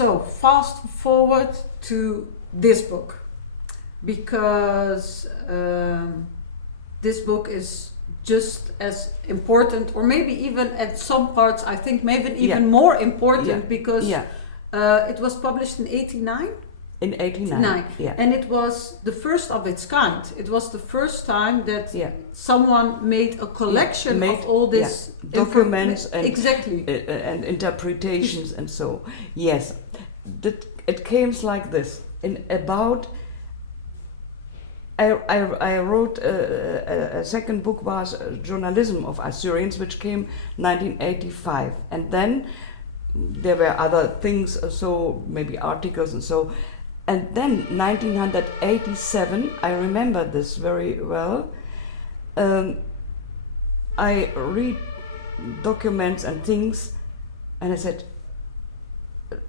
So fast forward to this book, because this book is just as important, or maybe even at some parts, I think maybe even more important, because it was published in 89. In 89, and it was the first of its kind. It was the first time that someone made a collection of all these documents and exactly and interpretations and so. Yes, it came like this. In about, I wrote a second book, was Journalism of Assyrians, which came 1985, and then there were other things, so maybe articles and so. And then 1987, I remember this very well, I read documents and things, and I said,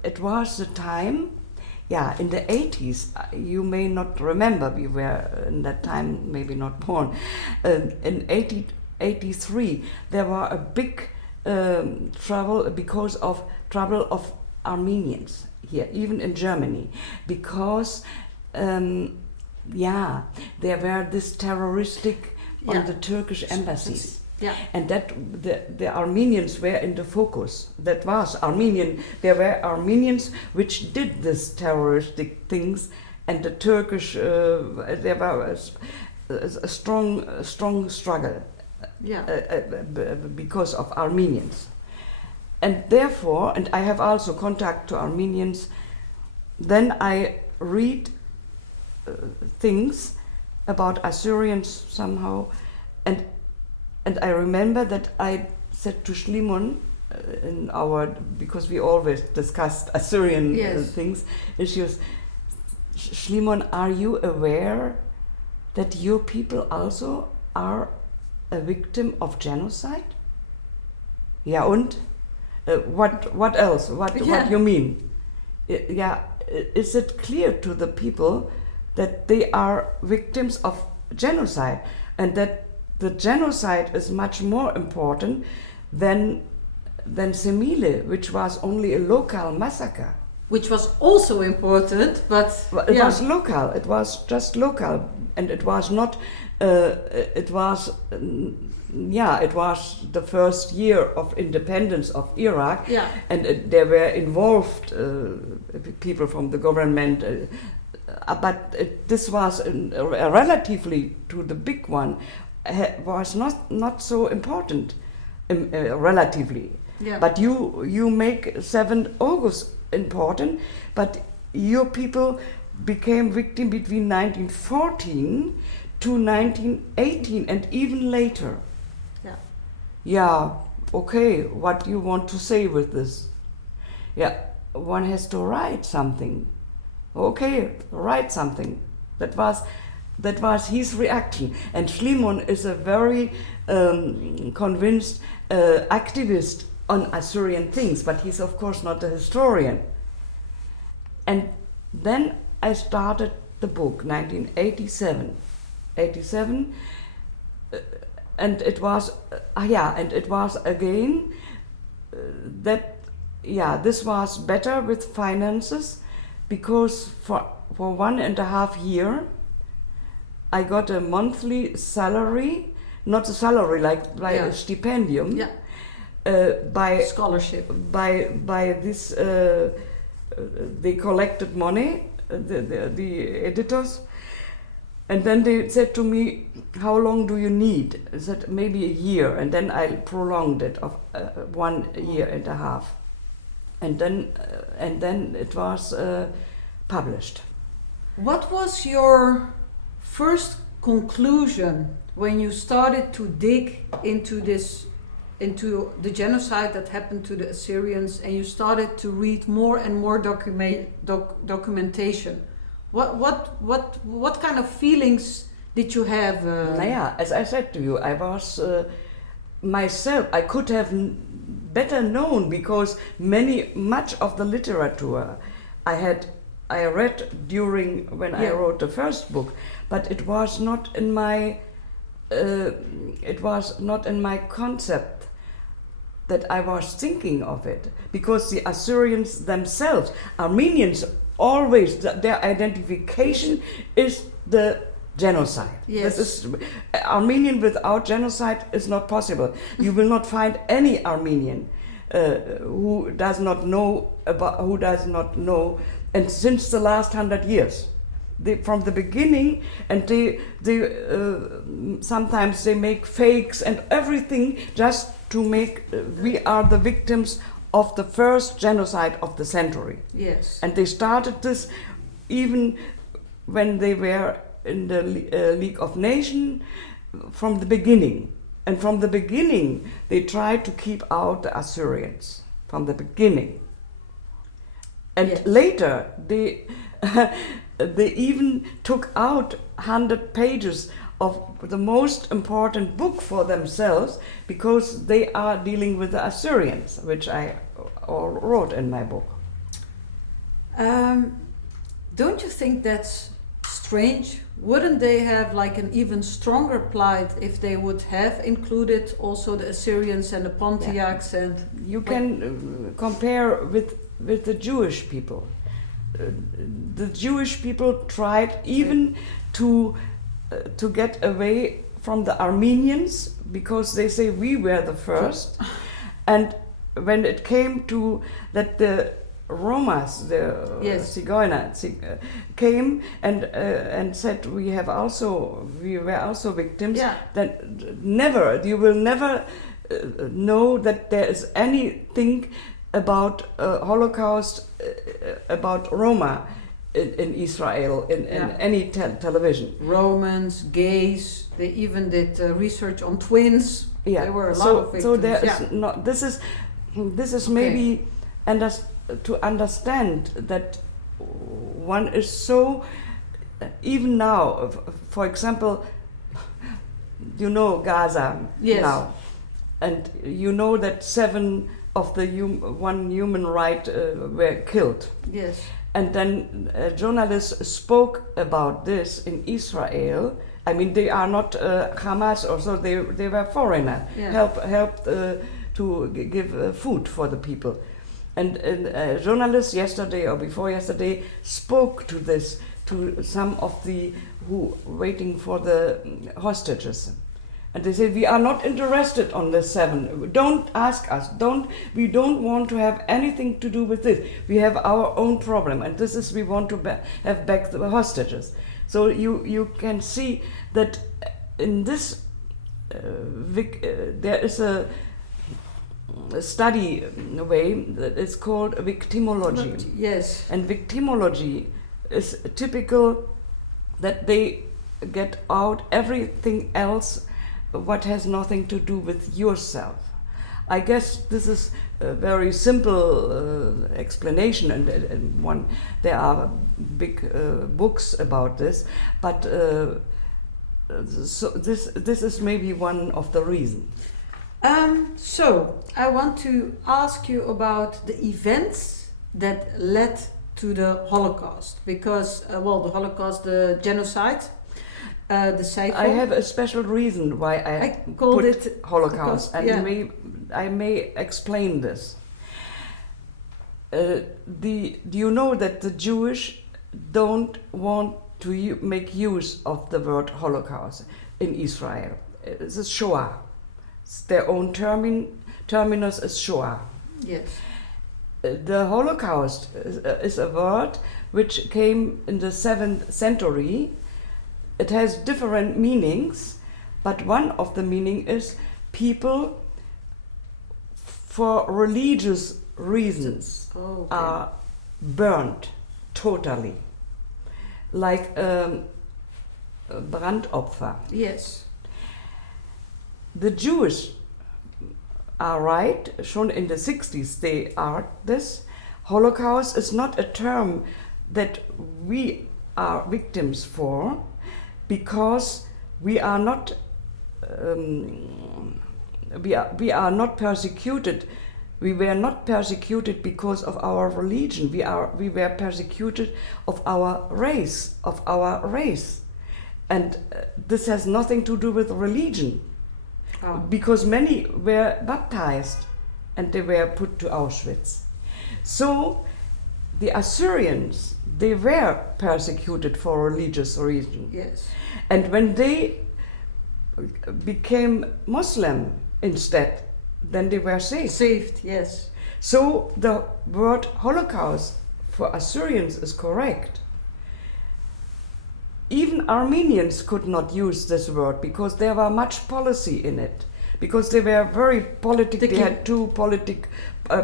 it was the time, in the 80s, you may not remember, we were in that time maybe not born. In 83, there were a big trouble of Armenians here, even in Germany, because there were this terroristic on the Turkish embassies. And that the Armenians were in the focus. That was Armenian. There were Armenians which did this terroristic things, and the Turkish there was a strong struggle because of Armenians. And therefore, and I have also contact to Armenians, then I read things about Assyrians somehow, and I remember that I said to Shlimon because we always discussed Assyrian things, issues, Shlimon, are you aware that your people also are a victim of genocide? Ja, und? What else? What you mean? Is it clear to the people that they are victims of genocide, and that the genocide is much more important than Semile, which was only a local massacre? Which was also important, but it was local. It was just local, and it was not. It was the first year of independence of Iraq, and there were involved people from the government, but this was relatively to the big one, was not so important, relatively. But you make 7th August important, but your people became victim between 1914 to 1918 and even later. Okay, what do you want to say with this? One has to write something. Okay, write something. That was his reaction. And Shlimon is a very convinced activist on Assyrian things, but he's of course not a historian. And then I started the book, 1987. And it was again this was better with finances, because for 1.5 years I got a monthly salary, not a salary like a stipendium, by scholarship, by this they collected money, the editors. And then they said to me, how long do you need? I said, maybe a year. And then I prolonged it of 1.5 years. And then it was published. What was your first conclusion when you started to dig into the genocide that happened to the Assyrians, and you started to read more and more documentation? What kind of feelings did you have? As I said to you, I was myself. I could have better known, because much of the literature I read during when I wrote the first book, but it was not in my concept that I was thinking of it, because the Assyrians themselves, Armenians, always their identification is the genocide. Yes. This is, Armenian without genocide is not possible. You will not find any Armenian who does not know, and since the last 100 years. From the beginning, and they sometimes they make fakes and everything just to make we are the victims of the first genocide of the century. Yes. And they started this even when they were in the League of Nations from the beginning. And from the beginning, they tried to keep out the Assyrians from the beginning. And yes. later, they even took out 100 pages of the most important book for themselves, because they are dealing with the Assyrians, which I wrote in my book. Don't you think that's strange? Wouldn't they have like an even stronger plight if they would have included also the Assyrians and the Pontiacs? And you can compare with the Jewish people. The Jewish people tried even to get away from the Armenians, because they say we were the first. And when it came to that, the Romas, the yes. Zigeuners, came and said we were also victims. Yeah. Then you will never know that there is anything about Holocaust, about Roma in Israel, in any television. Romans, gays, they even did research on twins. Yeah. There were a lot of victims. So there is not. This is maybe to understand that one is so. Even now, for example, you know Gaza yes. now, and you know that 7 of the one human right were killed. Yes. And then journalists spoke about this in Israel. I mean, they are not Hamas or so. They were foreigner. Yeah. Helped to give food for the people. And journalists yesterday or before yesterday spoke to this, to some of the who waiting for the hostages. And they said, we are not interested on the 7. Don't ask us. We don't want to have anything to do with this. We have our own problem, and this is we want to have back the hostages. So you can see that in this there is a study way that is called victimology. Yes. And victimology is typical that they get out everything else what has nothing to do with yourself. I guess this is a very simple explanation, and one there are big books about this, but so this is maybe one of the reasons. So I want to ask you about the events that led to the Holocaust, because the Holocaust, the genocide. The cycle. I have a special reason why I called put it Holocaust, and yeah. I may explain this. Do you know that the Jewish don't want to make use of the word Holocaust in Israel? It's a Shoah. It's their own terminus is Shoah. Yes. The Holocaust is a word which came in the 7th century. It has different meanings, but one of the meaning is people for religious reasons are burned totally, like Brandopfer. Yes. The Jewish are right, schon in the 60s they are this. Holocaust is not a term that we are victims for, because we are not we are not persecuted. We were not persecuted because of our religion. We were persecuted of our race, and this has nothing to do with religion, because many were baptized and they were put to Auschwitz. So the Assyrians, they were persecuted for religious reasons. Yes. And when they became Muslim instead, then they were saved. Saved, yes. So the word Holocaust for Assyrians is correct. Even Armenians could not use this word because there was much policy in it. Because they were very political, they had two political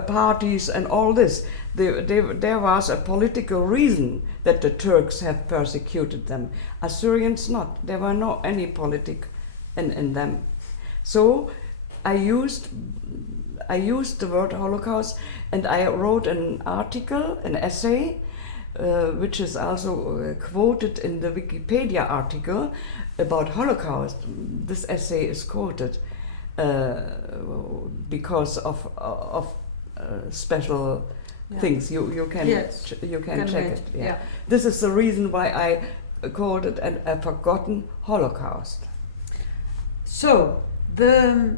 parties and all this. There was a political reason that the Turks have persecuted them. Assyrians not. There were no any politic in them. So I used the word Holocaust, and I wrote an article, an essay, which is also quoted in the Wikipedia article about Holocaust. This essay is quoted because of special things. You can check it. Yeah. This is the reason why I called it a forgotten Holocaust. So the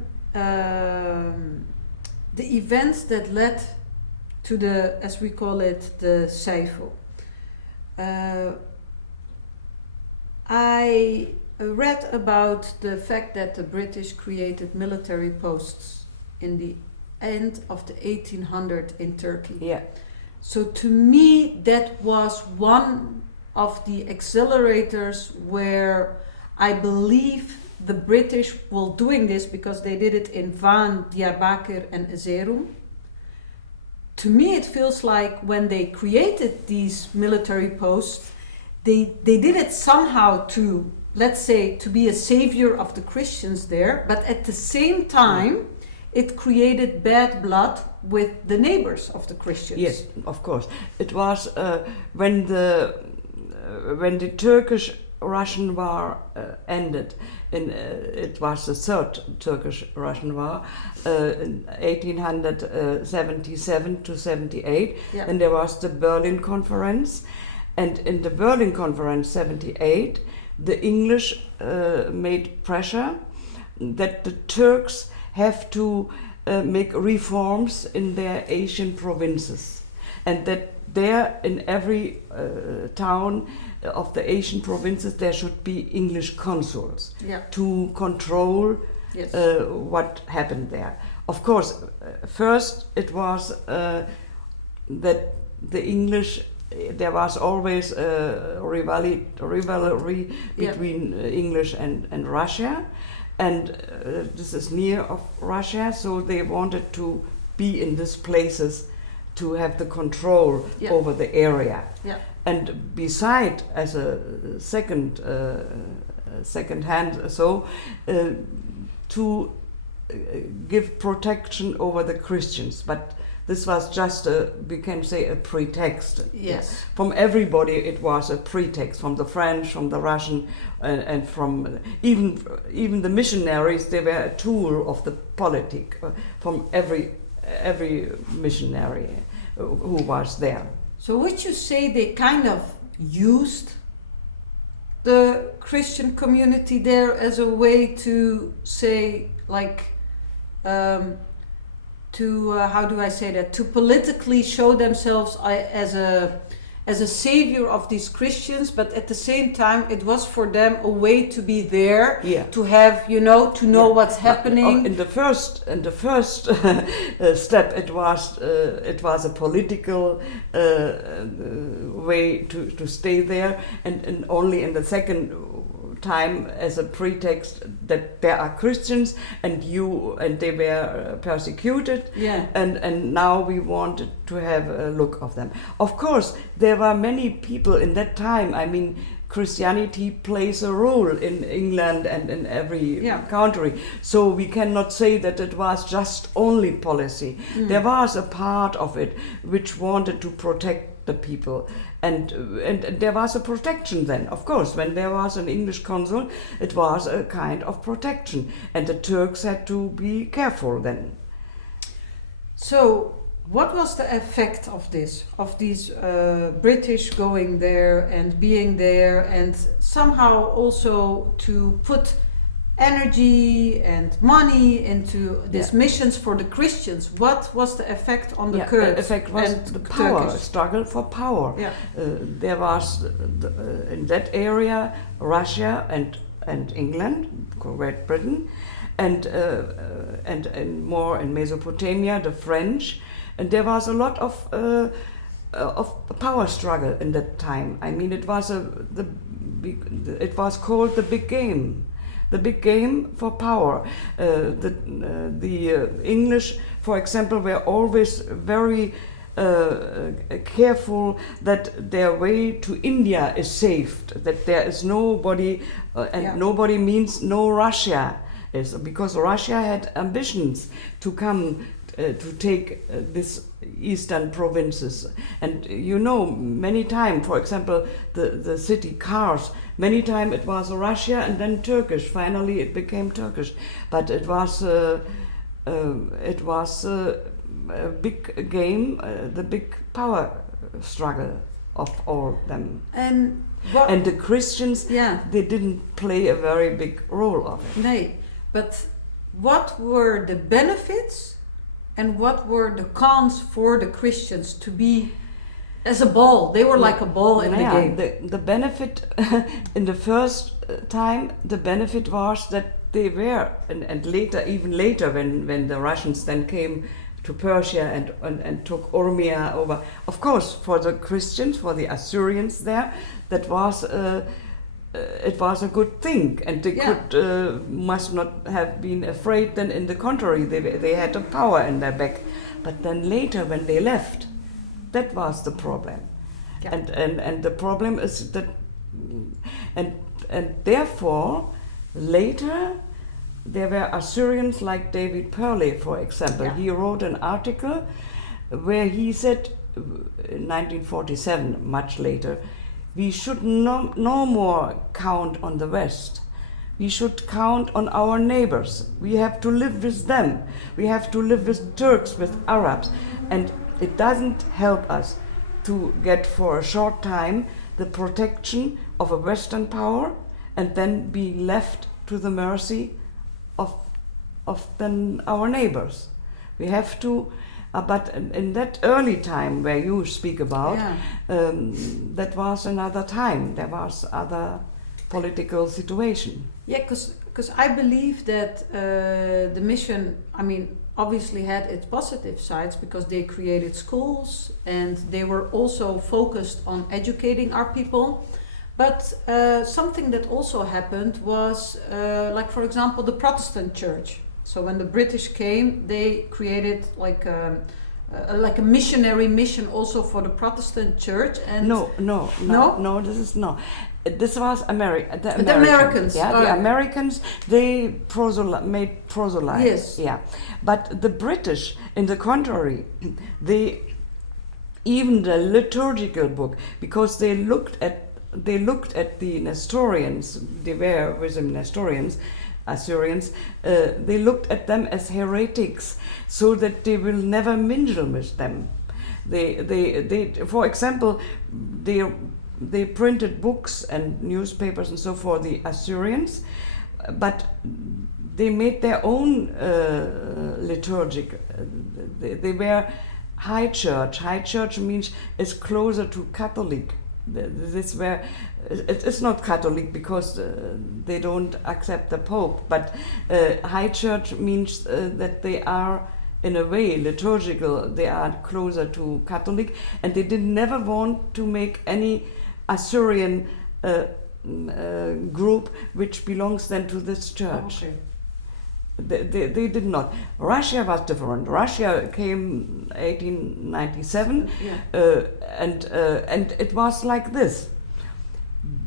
events that led to the, as we call it, the Seifel. I read about the fact that the British created military posts in the end of the 1800s in Turkey. Yeah. So to me, that was one of the accelerators where I believe the British were doing this because they did it in Van, Diyarbakir and Erzurum. To me, it feels like when they created these military posts, they did it somehow to, let's say, to be a savior of the Christians there, but at the same time, it created bad blood with the neighbors of the Christians. Yes, of course. It was when the Turkish-Russian War ended. It was the third Turkish-Russian War, in 1877 to 78, and there was the Berlin Conference, and in the Berlin Conference 78, the English made pressure that the Turks have to make reforms in their Asian provinces, and that there in every town of the Asian provinces there should be English consuls to control what happened there. Of course, first it was that the English, there was always a rivalry between English and Russia, and this is near of Russia, so they wanted to be in these places to have the control over the area. And beside, as a second hand, so to give protection over the Christians, but this was just we can say a pretext. Yes. From everybody, it was a pretext. From the French, from the Russian, and from even the missionaries. They were a tool of the politic from every missionary who was there. So would you say they kind of used the Christian community there as a way to say, like, how do I say that? To politically show themselves as a savior of these Christians, but at the same time, it was for them a way to be there, to have, to know what's happening. In the first step, it was a political way to stay there, and only in the second time as a pretext that there are Christians and they were persecuted, and now we wanted to have a look of them. Of course, there were many people in that time. I mean, Christianity plays a role in England and in every country, so we cannot say that it was just only policy. There was a part of it which wanted to protect the people, and there was a protection then. Of course, when there was an English consul, it was a kind of protection, and the Turks had to be careful then. So what was the effect of this, of these British going there and being there, and somehow also to put energy and money into these missions for the Christians. What was the effect on the Kurds? The effect was the power Turkish? struggle for power. Yeah. There was in that area Russia and England, Great Britain, and more in Mesopotamia the French, and there was a lot of power struggle in that time. I mean, it was it was called the big game. The big game for power. The English, for example, were always very careful that their way to India is saved, that there is nobody, nobody means no Russia, because Russia had ambitions to come to take these eastern provinces. And many times, for example, the city Kars, many times it was Russia and then Turkish. Finally it became Turkish. But it was a big game, the big power struggle of all them. And the Christians, they didn't play a very big role of it. No, but what were the benefits and what were the cons for the Christians to be as a ball? They were like a ball in the game. The benefit in the first time, the benefit was that they were, and later, even later, when the Russians then came to Persia and took Urmia over. Of course, for the Christians, for the Assyrians there, that was it was a good thing, and they must not have been afraid. Then, in the contrary, they had a power in their back. But then later, when they left, that was the problem, and the problem is that, and therefore later there were Assyrians like David Perley, for example. Yeah. He wrote an article where he said, in 1947, much later, we should no more count on the West. We should count on our neighbors. We have to live with them. We have to live with Turks, with Arabs. And it doesn't help us to get for a short time the protection of a Western power and then be left to the mercy of then our neighbors. We have to, but in that early time where you speak about, that was another time. There was other political situation. Yeah, because I believe that the mission, I mean, obviously had its positive sides because they created schools and they were also focused on educating our people. But something that also happened was, like for example, the Protestant Church. So when the British came, they created like a missionary mission also for the Protestant Church. And no, this is no. This was America. The Americans. Yeah, the Americans. They made proselytes. Yes. Yeah, but the British, in the contrary, even the liturgical book, because they looked at the Nestorians. They were with them Nestorians, Assyrians. They looked at them as heretics, so that they will never mingle with them. They for example, they printed books and newspapers and so for the Assyrians, but they made their own liturgic. They were high church. High church means it's closer to Catholic. This where it is not Catholic because they don't accept the Pope, but high church means that they are in a way liturgical. They are closer to Catholic, and they did never want to make any Assyrian group which belongs then to this church. Okay. They did not. Russia was different. Russia came 1897, and it was like this.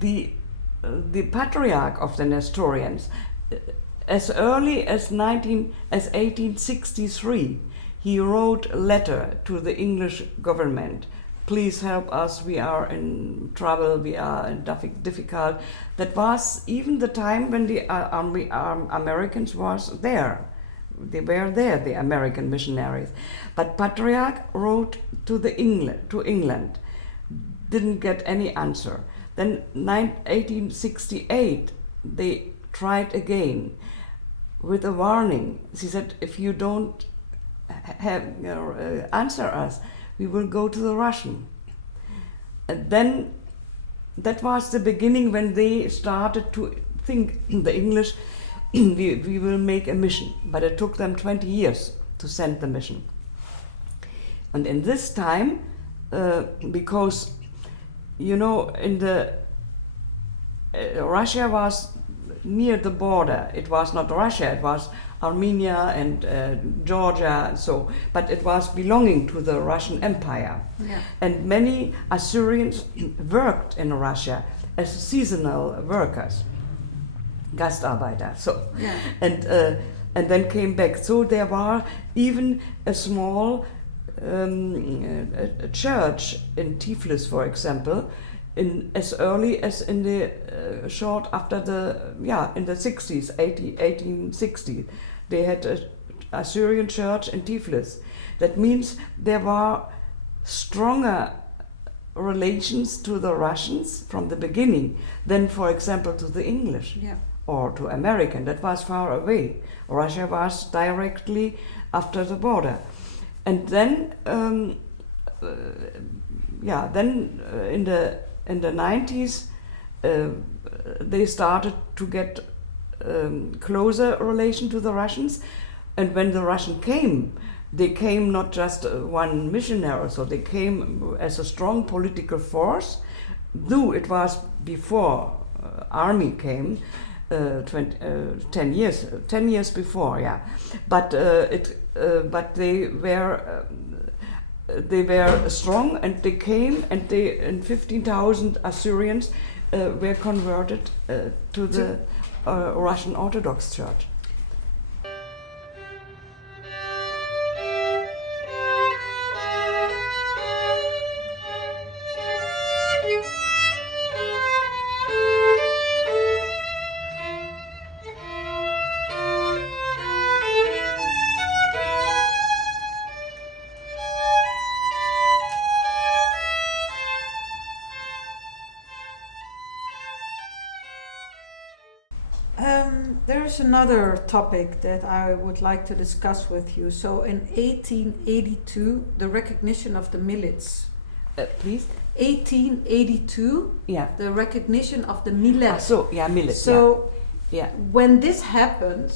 The patriarch of the Nestorians, as early as 1863, he wrote a letter to the English government. Please help us. We are in trouble. We are in difficult. That was even the time when the Americans was there. They were there, the American missionaries. But Patriarch wrote to England, didn't get any answer. Then 1868, they tried again with a warning. She said, if you don't answer us, we will go to the Russian. And then that was the beginning when they started to think the English, we will make a mission. But it took them 20 years to send the mission. And in this time, because, you know, in the Russia was near the border. It was not Russia, it was Armenia and Georgia, so, but it was belonging to the Russian Empire. Yeah. And many Assyrians worked in Russia as seasonal workers, Gastarbeiter. So, Yeah. And then came back. So there was even a small a church in Tiflis, for example, in as early as in the short after in the 60s, 1860, they had an Assyrian church in Tiflis. That means there were stronger relations to the Russians from the beginning than, for example, to the English. Yeah. Or to American. That was far away. Russia was directly after the border. And then in the 90s, they started to get closer relation to the Russians. And when the Russian came, they came not just one missionary, so they came as a strong political force. Though it was before army came, 10 years before, yeah. But they were strong, and they came, and 15,000 Assyrians were converted to the Russian Orthodox Church. There's another topic that I would like to discuss with you. So in 1882, the recognition of the millets. Please? 1882, Yeah. the recognition of the millet. Millet. So yeah. when this happened,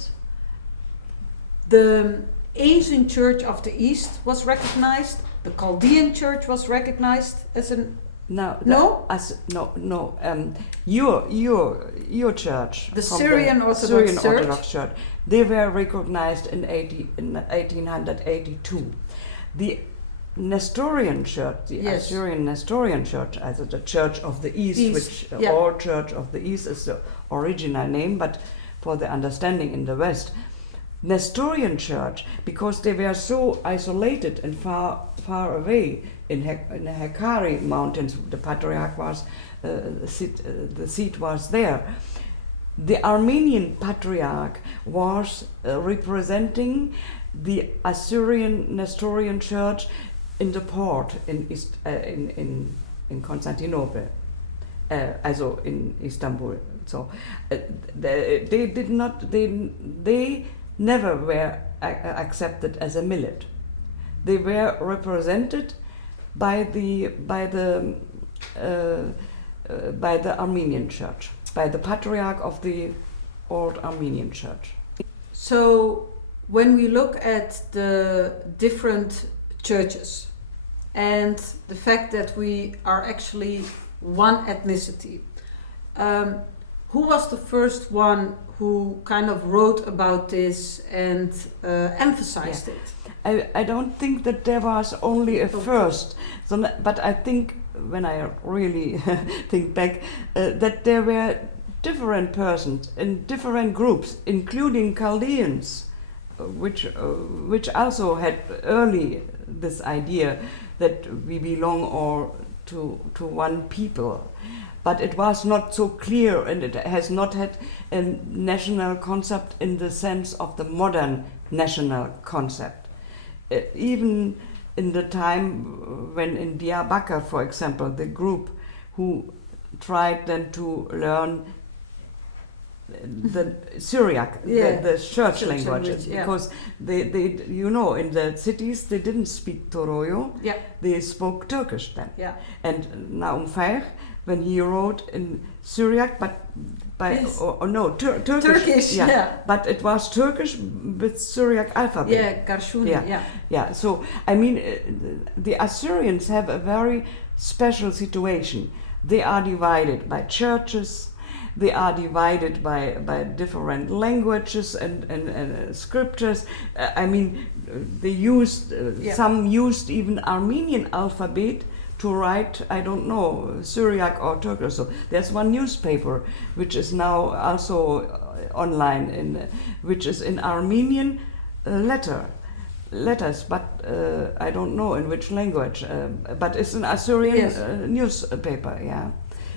the Asian Church of the East was recognized, the Chaldean Church was recognized as an Your church, the Syrian Orthodox Church, they were recognized in 1882. The Nestorian Church, the Assyrian Nestorian Church, as the Church of the East, which all Church of the East is the original name, but for the understanding in the West, Nestorian Church, because they were so isolated and far away in the Hakkari Mountains, the Patriarch was, the seat was there. The Armenian Patriarch was representing the Assyrian Nestorian Church in the port in Constantinople, also in Istanbul. So they never were accepted as a millet. They were represented by the Armenian Church, by the Patriarch of the Old Armenian Church. So when we look at the different churches and the fact that we are actually one ethnicity, who was the first one who kind of wrote about this and emphasized it? I don't think that there was only a first, but I think, when I really think back, that there were different persons in different groups, including Chaldeans, which also had early this idea that we belong all to one people. But it was not so clear, and it has not had a national concept in the sense of the modern national concept. Even in the time when in Diyarbakir, for example, the group who tried then to learn the Syriac, the church language, because they, in the cities they didn't speak Toroyo, they spoke Turkish then. And Naum Feich, when he wrote in Syriac, but Turkish, but it was Turkish with Syriac alphabet. So I mean, the Assyrians have a very special situation. They are divided by churches. They are divided by different languages and scriptures. I mean, they used some used even Armenian alphabet to write, I don't know, Syriac or Turkish. So there's one newspaper which is now also online, which is in Armenian letters, but I don't know in which language. But it's an Assyrian newspaper,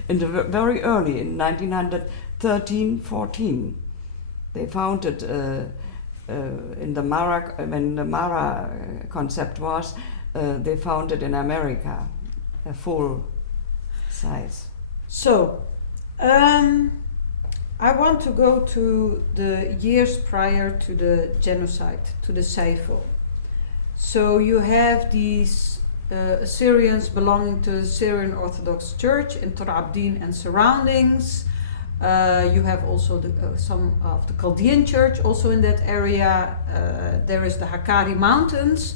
In the very early, in 1913-14, they founded in the Mara, when the Mara concept was, they founded in America a full size. So, I want to go to the years prior to the genocide, to the Saifo. So you have these Assyrians belonging to the Assyrian Orthodox Church in Tor Abdin and surroundings. You have also some of the Chaldean Church also in that area. There is the Hakkari Mountains.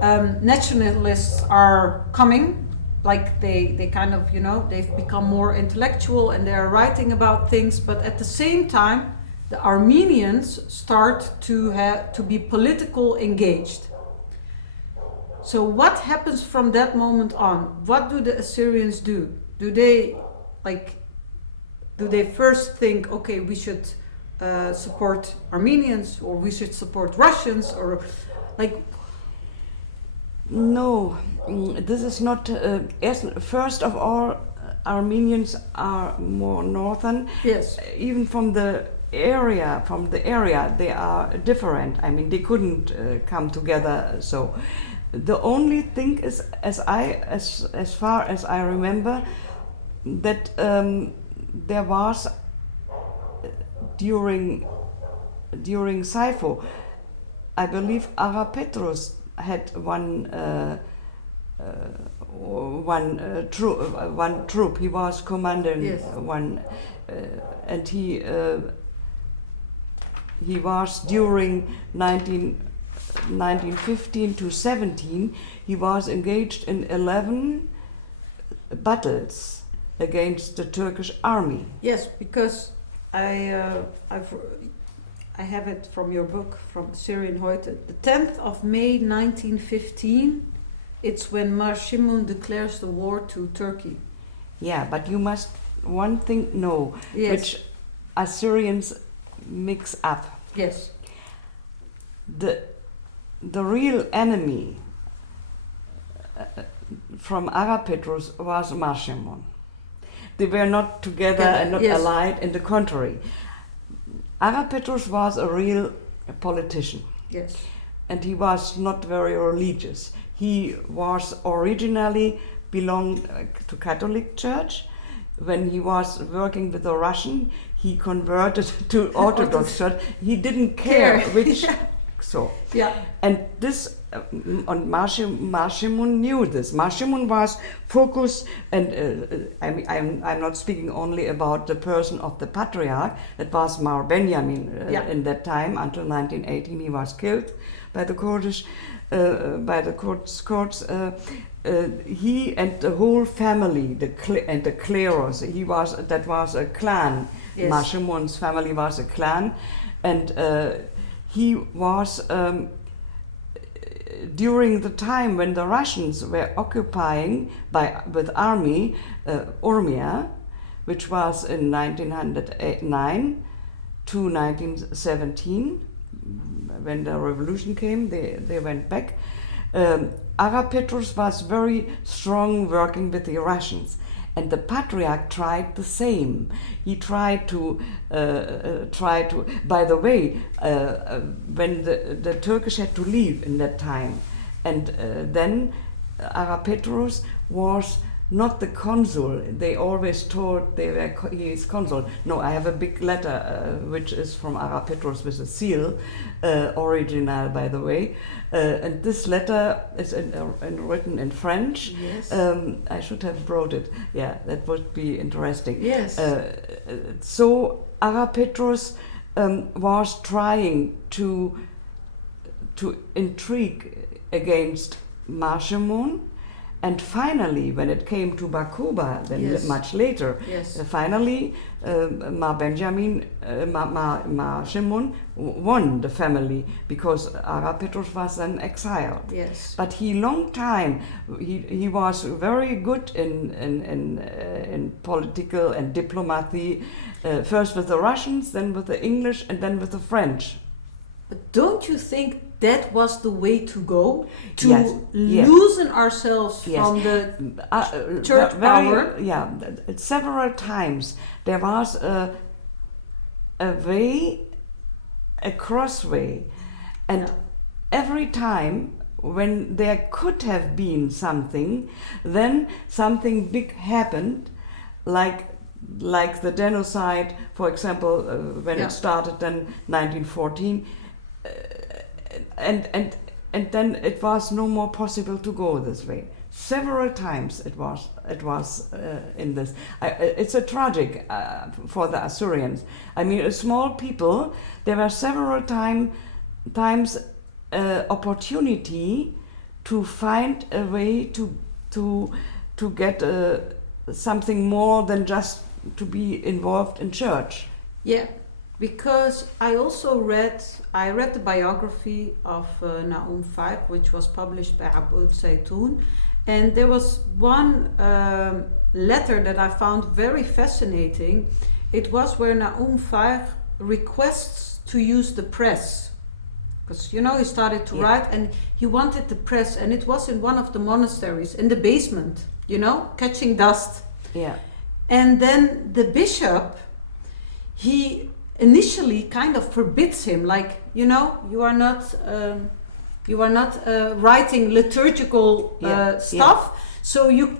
Nationalists are coming, like they kind of, they've become more intellectual and they're writing about things, but at the same time, the Armenians start to be political engaged. So what happens from that moment on? What do the Assyrians do? Do they first think, okay, we should support Armenians, or we should support Russians, or like? No, this is not. First of all, Armenians are more northern. Yes. Even from the area, they are different. I mean, they couldn't come together. So, the only thing is, as far as I remember, that there was during Saifo, I believe Ara Petrus had one troop. He was commanding one, and he was during 1915 to 17. He was engaged in 11 battles against the Turkish army. Yes, because I have it from your book, from Assyrian Heute. The 10th of May 1915, it's when Marshimon declares the war to Turkey. Yeah, but you must one thing know, which Assyrians mix up. Yes. The real enemy from Ara Petrus was Marshimon. They were not together and not allied, in the contrary. Ara Petrus was a real politician. Yes. And he was not very religious. He was originally belonged to Catholic Church. When he was working with the Russian, he converted to Orthodox Church. He didn't care which. And this, and Marshimon knew this. Marshimon was focused, and I'm not speaking only about the person of the patriarch. That was Mar Benjamin in that time. Until 1918, he was killed by the Kurdish, courts. He and the whole family, the cleros. That was a clan. Yes. Marshimon's family was a clan, and he was. During the time when the Russians were occupying with army Urmia, which was in 1909 to 1917, when the revolution came, they went back. Ara Petrus was very strong working with the Russians, and the patriarch tried the same. He tried to. By the way, when the Turkish had to leave in that time, and then Ara Petrus was not the consul. They always thought he is consul. No, I have a big letter which is from Ara Petros with a seal, original by the way. And this letter is written in French. Yes. I should have brought it. Yeah, that would be interesting. Yes. So Ara Petros was trying to intrigue against Marshemon, and finally, when it came to Bakuba, then Yes. much later, Yes. finally, Marshemon won the family because Ara Petros was then exiled. Yes. But he long time he was very good in political and diplomacy, first with the Russians, then with the English, and then with the French. But don't you think that was the way to go? To Yes, yes. loosen ourselves Yes. from the church power? Yeah, several times there was a way, a crossway, and Yeah. every time when there could have been something, then something big happened, like the genocide, for example, when Yeah. it started in 1914. And then it was no more possible to go this way. Several times it was in this. It's a tragic for the Assyrians. I mean, a small people. There were several times opportunity to find a way to get something more than just to be involved in church. Yeah, because I also read the biography of Nahum Faik, which was published by Abud Zaytoun, and there was one letter that I found very fascinating. It was where Nahum Faik requests to use the press, because he started to write and he wanted the press, and it was in one of the monasteries in the basement, catching dust. Yeah. And then the bishop, he initially kind of forbids him, like, you are not writing liturgical stuff, so you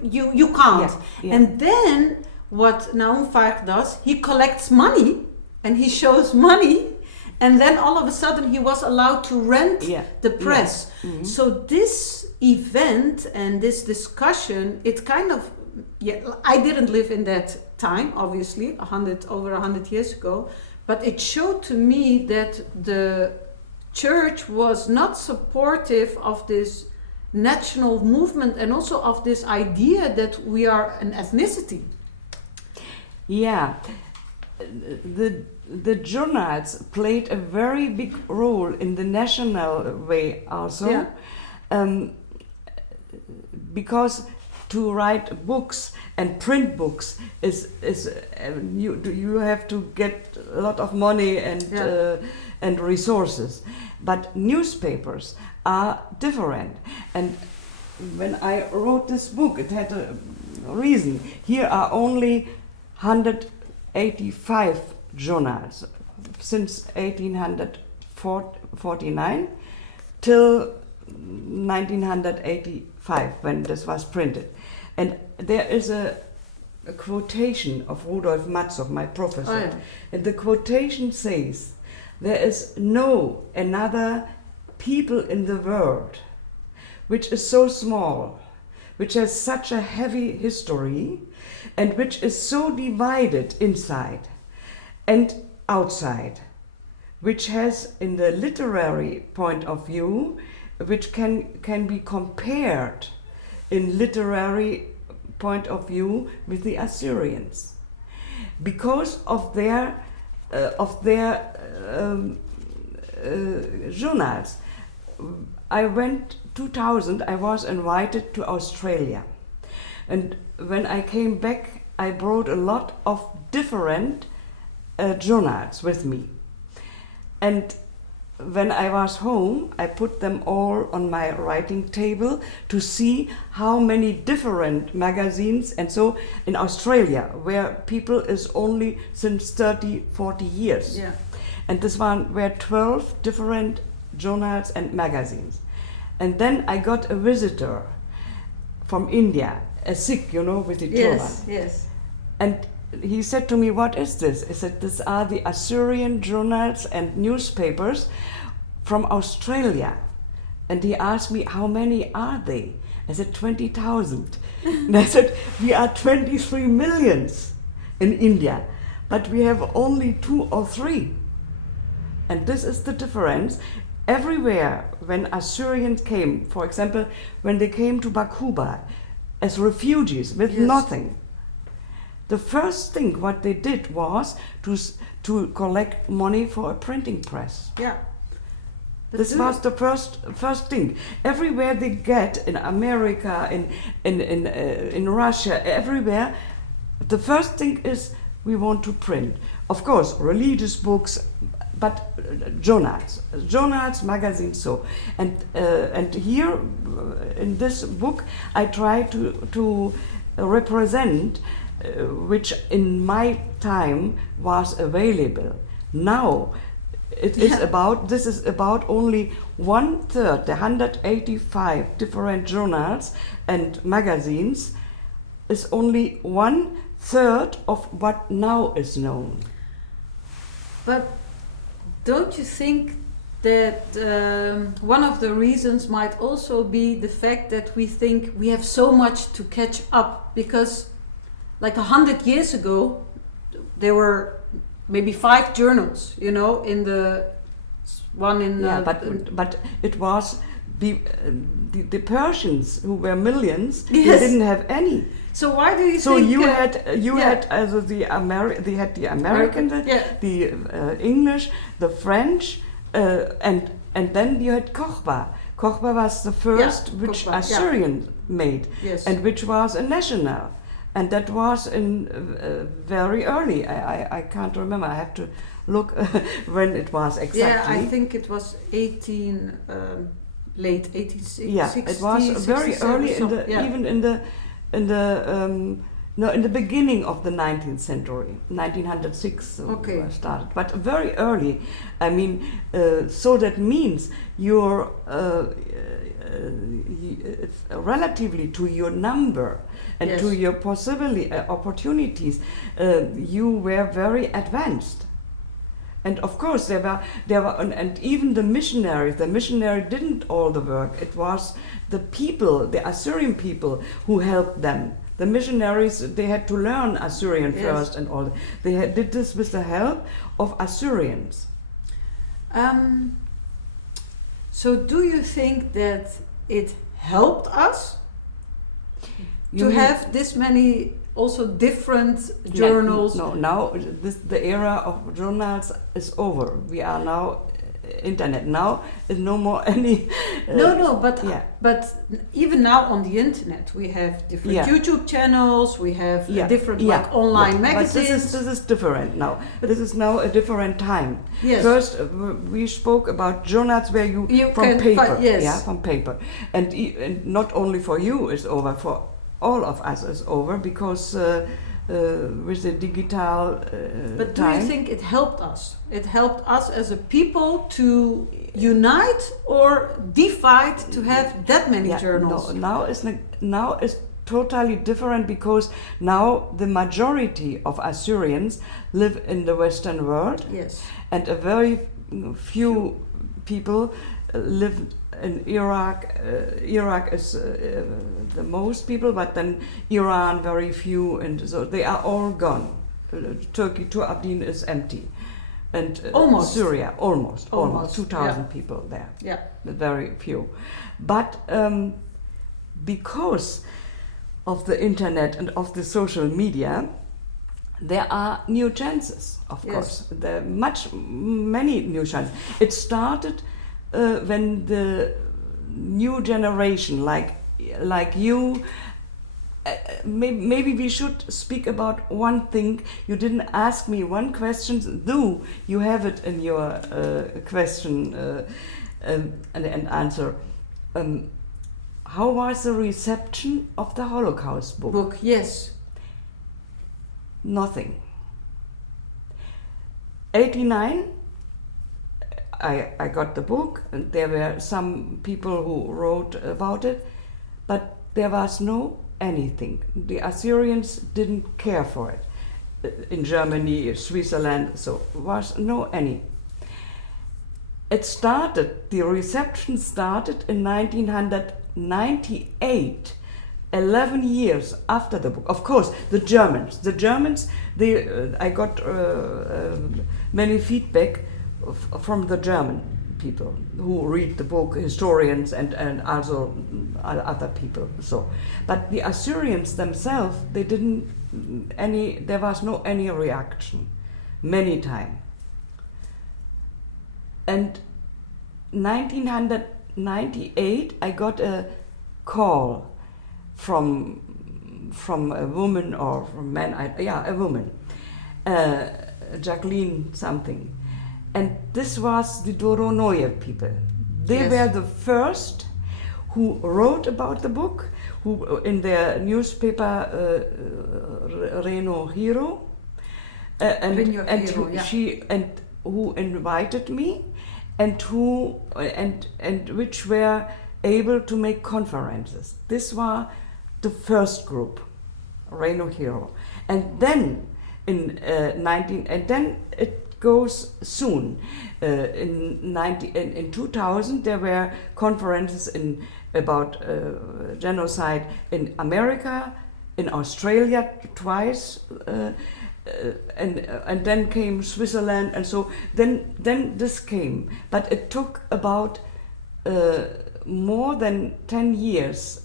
can't. Yeah, yeah. And then what Nahum Faik does, he collects money and he shows money, and then all of a sudden he was allowed to rent the press. Yeah. Mm-hmm. So this event and this discussion, it kind of, I didn't live in that time, obviously, over 100 years ago, but it showed to me that the church was not supportive of this national movement and also of this idea that we are an ethnicity. Yeah, the journals played a very big role in the national way also. Yeah. Because to write books and print books is you have to get a lot of money and resources, but newspapers are different. And when I wrote this book, it had a reason. Here are only 185 journals since 1849 till 1985 when this was printed. And there is a quotation of Rudolf Matzow, my professor. Oh, yeah. And the quotation says, there is no another people in the world which is so small, which has such a heavy history, and which is so divided inside and outside, which has, in the literary point of view, which can be compared in literary point of view with the Assyrians, because of their journals. I went 2000. I was invited to Australia, and when I came back, I brought a lot of different journals with me, and when I was home, I put them all on my writing table to see how many different magazines, and so in Australia, where people is only since 30-40 years. Yeah. And this one were 12 different journals and magazines. And then I got a visitor from India, sick, with the Yes, turban. yes. And he said to me, "What is this?" I said, "These are the Assyrian journals and newspapers from Australia." And he asked me, "How many are they?" I said, 20,000. And I said, "We are 23 millions in India, but we have only 2 or 3. And this is the difference. Everywhere when Assyrians came, for example, when they came to Bakuba as refugees with nothing, the first thing what they did was to collect money for a printing press. Yeah. This was the first thing. Everywhere they get, in America, in Russia, everywhere, the first thing is we want to print. Of course, religious books, but journals, magazines. So, and here in this book, I try to represent which in my time was available. Now it is this is about only 1/3, the 185 different journals and magazines is only 1/3 of what now is known. But don't you think that one of the reasons might also be the fact that we think we have so much to catch up? Because like 100 years ago, there were maybe 5 journals, in the one in... but it was the Persians, who were millions, Yes. they didn't have any. So why do you So think... you had also they had the American, the English, the French, and then you had Kochba. Kochba was the first which Kochba, Assyrian made, Yes. and which was a national, and that was in very early. I can't remember. I have to look when it was exactly. Yeah, I think it was late 1860s. Yeah, it was very early even in the beginning of the 19th century, 1906 started, but very early. I mean, so that means you're relatively to your number and to your opportunities, you were very advanced. And of course there were, and even the missionary didn't all the work. It was the people, the Assyrian people, who helped them. The missionaries, they had to learn Assyrian first, and all. They did this with the help of Assyrians. So do you think that it helped us to have this many also different journals? No, now the era of journals is over. We are now internet. Now is no more any. But even now on the internet we have different YouTube channels. We have different online magazines. But this is different now. This is now a different time. Yes. First, we spoke about journals where you from paper. From paper, and not only for you is over, for all of us is over, because with the digital but do time. you think it helped us? It helped us as a people to unite or divide to have that many journals? No, now is totally different, because now the majority of Assyrians live in the Western world. Yes. And a very few people live in Iraq. Iraq is the most people, but then Iran very few, and so they are all gone. Turkey, to Abdin is empty, and Syria almost 2,000 people there. Yeah, very few. But because of the internet and of the social media, there are new chances. Of course, there are many new chances. It started when the new generation, like you, maybe we should speak about one thing. You didn't ask me one question, though you have it in your question and answer. How was the reception of the Holocaust book? Yes. Nothing. 1989, I got the book, and there were some people who wrote about it, but there was no anything. The Assyrians didn't care for it. In Germany, Switzerland, so was no any. The reception started in 1998, 11 years after the book. Of course, the Germans, I got many feedback from the German people who read the book, historians and also other people. So, but the Assyrians themselves, there was no any reaction, many times. And 1998, I got a call from a woman or from man, a woman, Jacqueline something, and this was the Doronoye people. They were the first who wrote about the book, who in their newspaper Reno Hero, who invited me, and which were able to make conferences. This was the first group, Reno Hero, and then and then it goes soon. In 2000 there were conferences about genocide in America, in Australia twice. And then came Switzerland, and so then this came, but it took about more than 10 years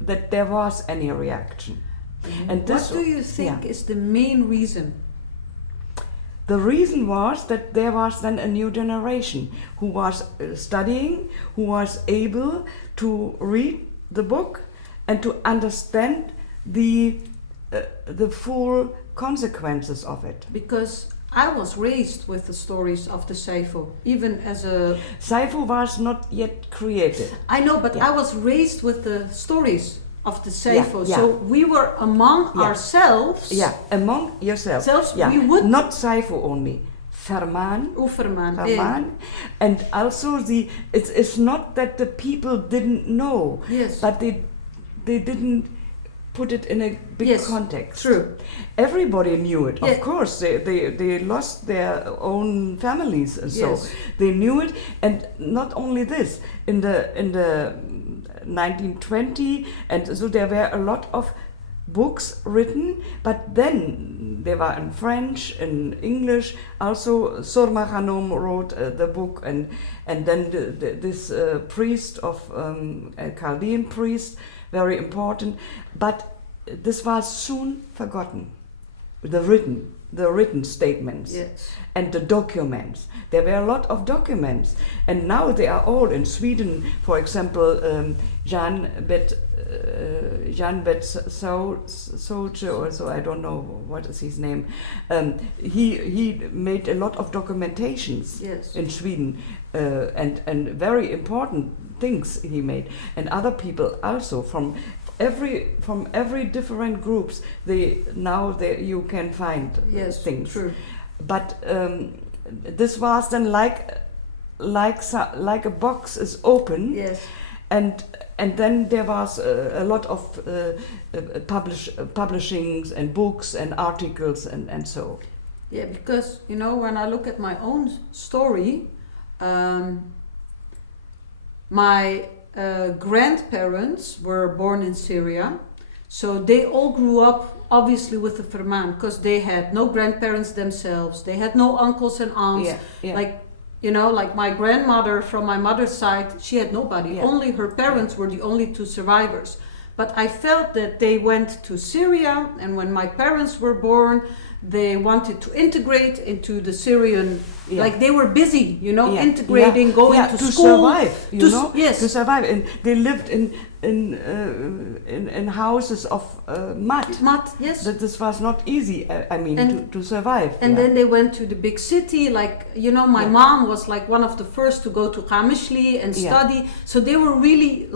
that there was any reaction. And this, what do you think is the main reason? The reason was that there was then a new generation who was studying, who was able to read the book and to understand the full consequences of it. Because I was raised with the stories of the Saifo, even as a... Saifo was not yet created. I know, but I was raised with the stories of the Saifo, so we were among ourselves. Yeah, among yourselves. We would... Not Saifo only. Ferman. Ferman. And also it's not that the people didn't know, but they didn't put it in a big context. True. Everybody knew it. Of course, they lost their own families, and so they knew it. And not only this, in the 1920, and so there were a lot of books written, but then they were in French, in English. Also, Sorma Khanum wrote the book, and then this priest of a Chaldean priest, very important, but this was soon forgotten. The written statements and the documents. There were a lot of documents, and now they are all in Sweden. For example, Jan Bet Soldier, or so, I don't know what is his name. He made a lot of documentations in Sweden, and very important things he made, and other people also from every different groups. You can find things. True. But this was then like a box is open. And then there was a lot of publishings and books and articles and so. Yeah, because when I look at my own story, my grandparents were born in Syria, so they all grew up obviously with the Ferman, because they had no grandparents themselves, they had no uncles and aunts. Like my grandmother from my mother's side, she had nobody. Only her parents were the only two survivors. But I felt that they went to Syria, and when my parents were born, they wanted to integrate into the Syrian, like they were busy, integrating, going to school. To survive. And they lived in houses of mud. That this was not easy, to survive. And then they went to the big city, my mom was like one of the first to go to Qamishli and study. So they were really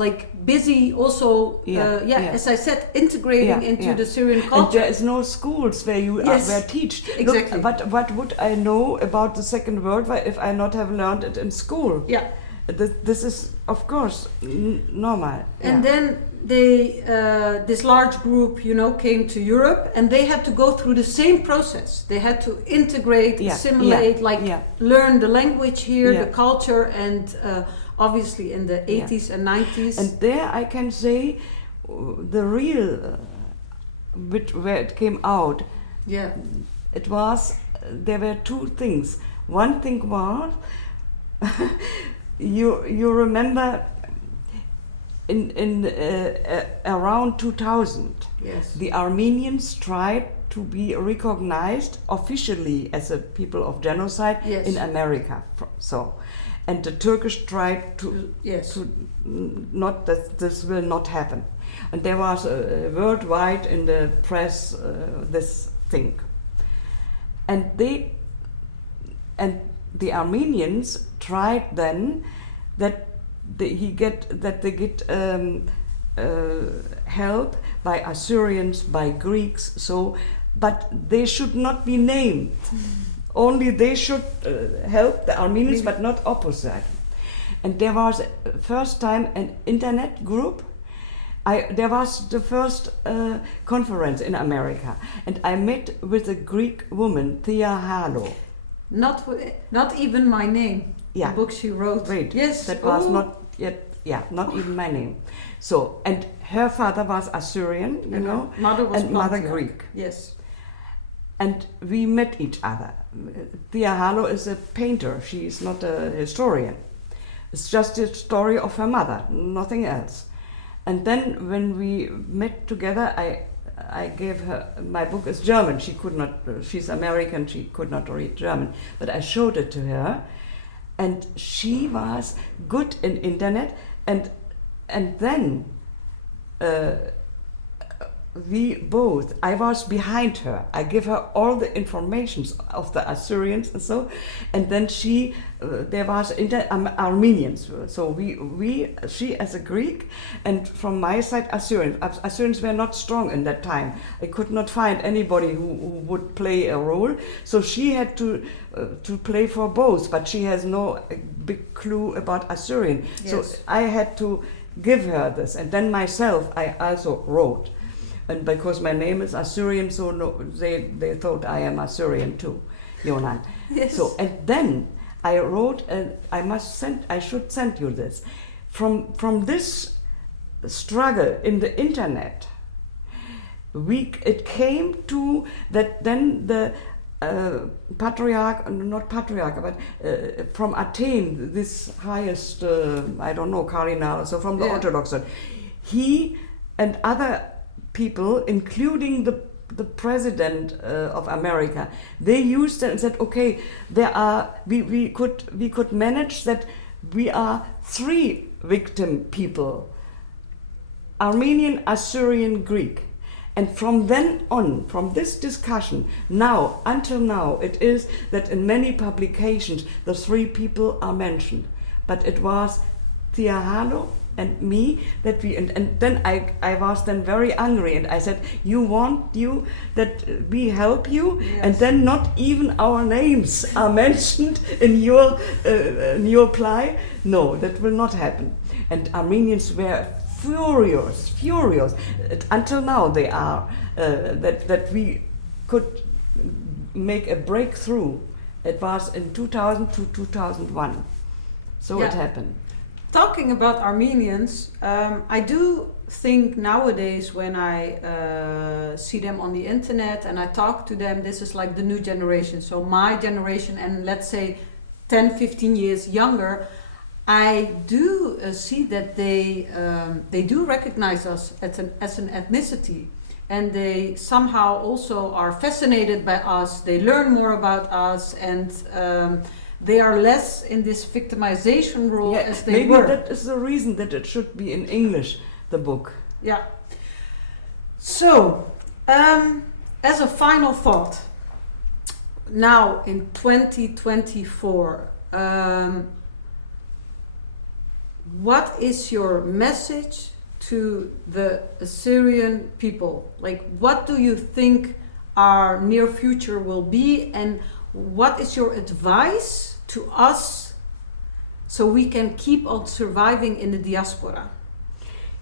busy also, as I said, integrating into the Syrian culture. And there is no schools where you were taught. Exactly. Look, what would I know about the Second World War if I not have learned it in school? This is, of course, normal. And then this large group, came to Europe, and they had to go through the same process. They had to integrate, assimilate, learn the language here, the culture, and obviously in the 80s and 90s. And there I can say the real where it came out. Yeah. It was, there were two things. One thing was, you remember in around 2000, yes, the Armenians tried to be recognized officially as a people of genocide, yes, in America. So, and the Turkish tried to, yes, to not that this will not happen. And there was worldwide in the press this thing, and the Armenians tried then that they get help by Assyrians, by Greeks. So, but they should not be named. Only they should help the Armenians, but not opposite. And there was first time an internet group. There was the first conference in America, and I met with a Greek woman, Thea Halo. Not even my name. Yeah. The book she wrote. Great. Yes. That was not yet. Yeah, not even my name. So, and her father was Assyrian, you know, mother was and mother Greek. Yes. And we met each other. Thea Halo is a painter. She is not a historian. It's just the story of her mother, nothing else. And then when we met together, I gave her, my book is German. She could not, she's American, she could not read German. But I showed it to her, and she was good in internet. And then we both, I was behind her. I give her all the informations of the Assyrians and so, and then she, there was Armenians. So she as a Greek, and from my side Assyrians. Assyrians were not strong in that time. I could not find anybody who would play a role. So she had to play for both, but she has no big clue about Assyrian. Yes. So I had to give her this, and then myself I also wrote. And because my name is Assyrian, so no, they thought I am Assyrian too, Yonan. Yes. So, and then I wrote, and I should send you this. From this struggle in the internet, it came to that then the patriarch, not patriarch, but from Athens, this highest, I don't know, cardinal, so from the Orthodox, he and other people, including the president of America, they used it and said, okay, we could manage that we are 3 victim people: Armenian, Assyrian, Greek. And from then on, from this discussion, now, until now, it is that in many publications the 3 people are mentioned. But it was Thea Halo and me that we, and then I was then very angry, and I said, that we help you, yes, and then not even our names are mentioned in your reply. No, that will not happen. And Armenians were furious. Until now they are, that we could make a breakthrough. It was in 2000 to 2001. So it happened. Talking about Armenians, I do think nowadays when I see them on the internet and I talk to them, this is like the new generation. So my generation, and let's say 10, 15 years younger, I do see that they do recognize us as an ethnicity, and they somehow also are fascinated by us. They learn more about us, and they are less in this victimization role as they were. Maybe that is the reason that it should be in English, the book. Yeah. So, as a final thought, now in 2024, what is your message to the Assyrian people? Like, what do you think our near future will be, and what is your advice to us so we can keep on surviving in the diaspora?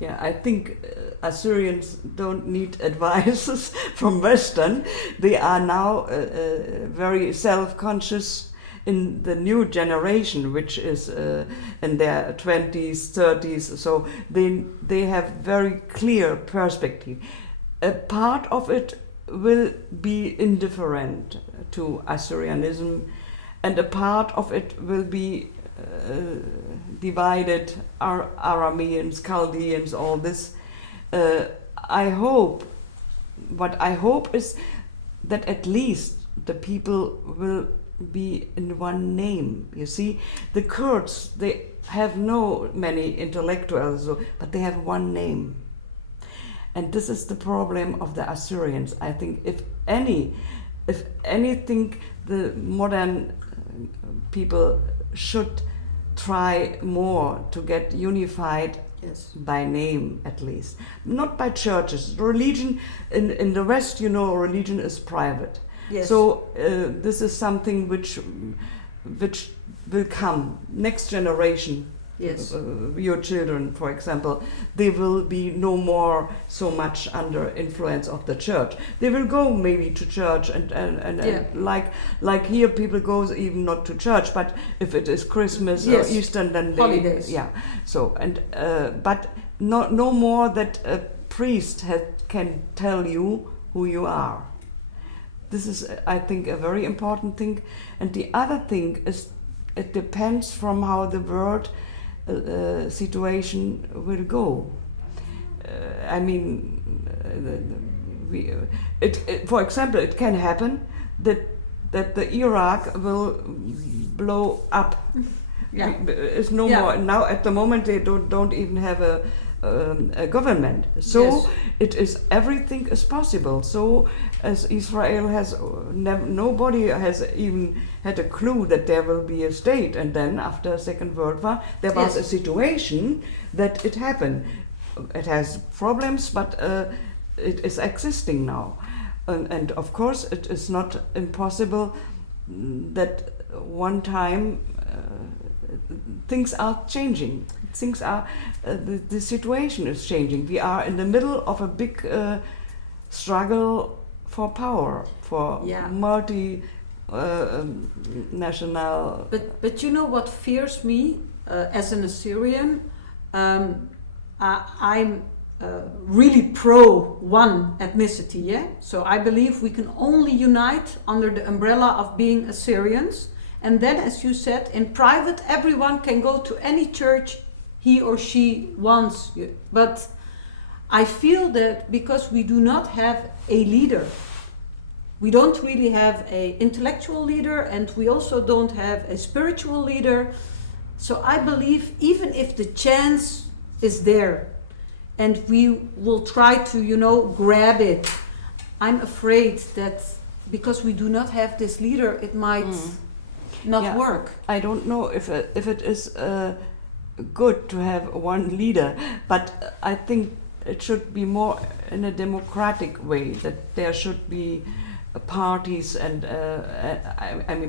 Yeah, I think Assyrians don't need advices from Western. They are now very self-conscious in the new generation, which is in their 20s, 30s. So they have very clear perspective. A part of it will be indifferent to Assyrianism, and a part of it will be divided, Arameans, Chaldeans, all this. What I hope is that at least the people will be in one name. You see, the Kurds, they have no many intellectuals, but they have one name. And this is the problem of the Assyrians. I think if anything, the modern people should try more to get unified. Yes. By name, at least, not by churches. Religion in the West, religion is private. Yes. So this is something which will come. Next generation. Yes. Your children, for example, they will be no more so much under influence of the church. They will go maybe to church and like here people go even not to church, but if it is Christmas or Easter, then they holidays. Yeah. So but no more that a priest can tell you who you are. This is, I think, a very important thing. And the other thing is, it depends from how the world situation will go. For example, it can happen that the Iraq will blow up. Yeah. It's no more now. At the moment, they don't even have a government. So everything is possible. So as Israel has nobody has even had a clue that there will be a state, and then after Second World War there was a situation that it happened. It has problems, but it is existing now, and of course it is not impossible that one time things are changing. Things are the situation is changing. We are in the middle of a big struggle for power, for multi-national. But you know what fears me as an Assyrian? I'm really pro one ethnicity. Yeah, so I believe we can only unite under the umbrella of being Assyrians. And then, as you said, in private, everyone can go to any church he or she wants. But I feel that because we do not have a leader, we don't really have an intellectual leader, and we also don't have a spiritual leader. So I believe even if the chance is there, and we will try to, grab it, I'm afraid that because we do not have this leader, it might not work. I don't know if it is good to have one leader, but I think it should be more in a democratic way, that there should be parties and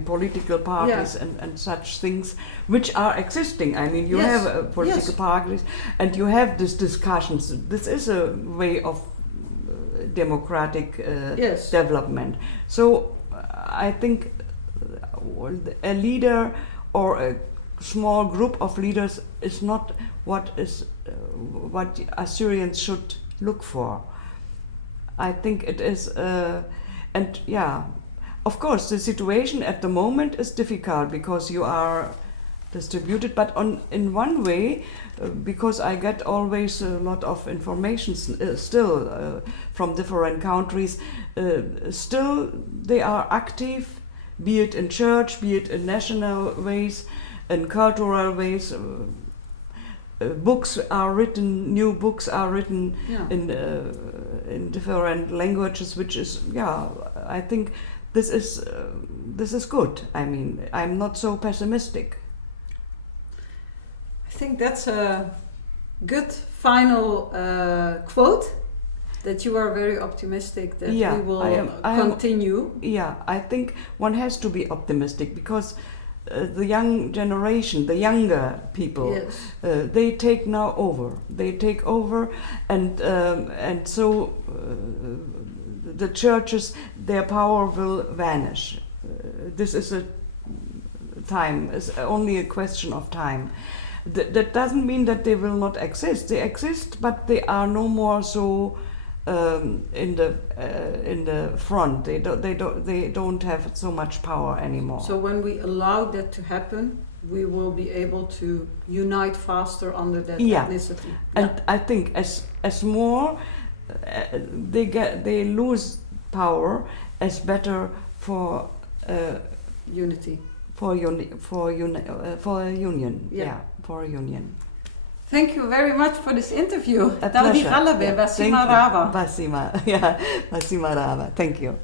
political parties and such things which are existing. I mean, you have political parties and you have these discussions. This is a way of democratic development. So I think a leader or a small group of leaders is not what Assyrians should look for. I think it is, of course, the situation at the moment is difficult because you are distributed, but in one way, because I get always a lot of information still from different countries, still they are active, be it in church, be it in national ways, in cultural ways. Books are written, new books are written in different languages, which is, I think this is good. I mean, I'm not so pessimistic. I think that's a good final quote, that you are very optimistic that we will continue. I think one has to be optimistic because the young generation, the younger people, yes. they take now over. They take over, and so the churches, their power will vanish. This is a time. It's only a question of time. That doesn't mean that they will not exist. They exist, but they are no more so in the front. They don't have so much power anymore. So when we allow that to happen, we will be able to unite faster under that ethnicity. And I think as more they lose power, as better for unity. For union. Yeah. For a union. Thank you very much for this interview. A pleasure. Basima Rava. Basima Rava. Thank you.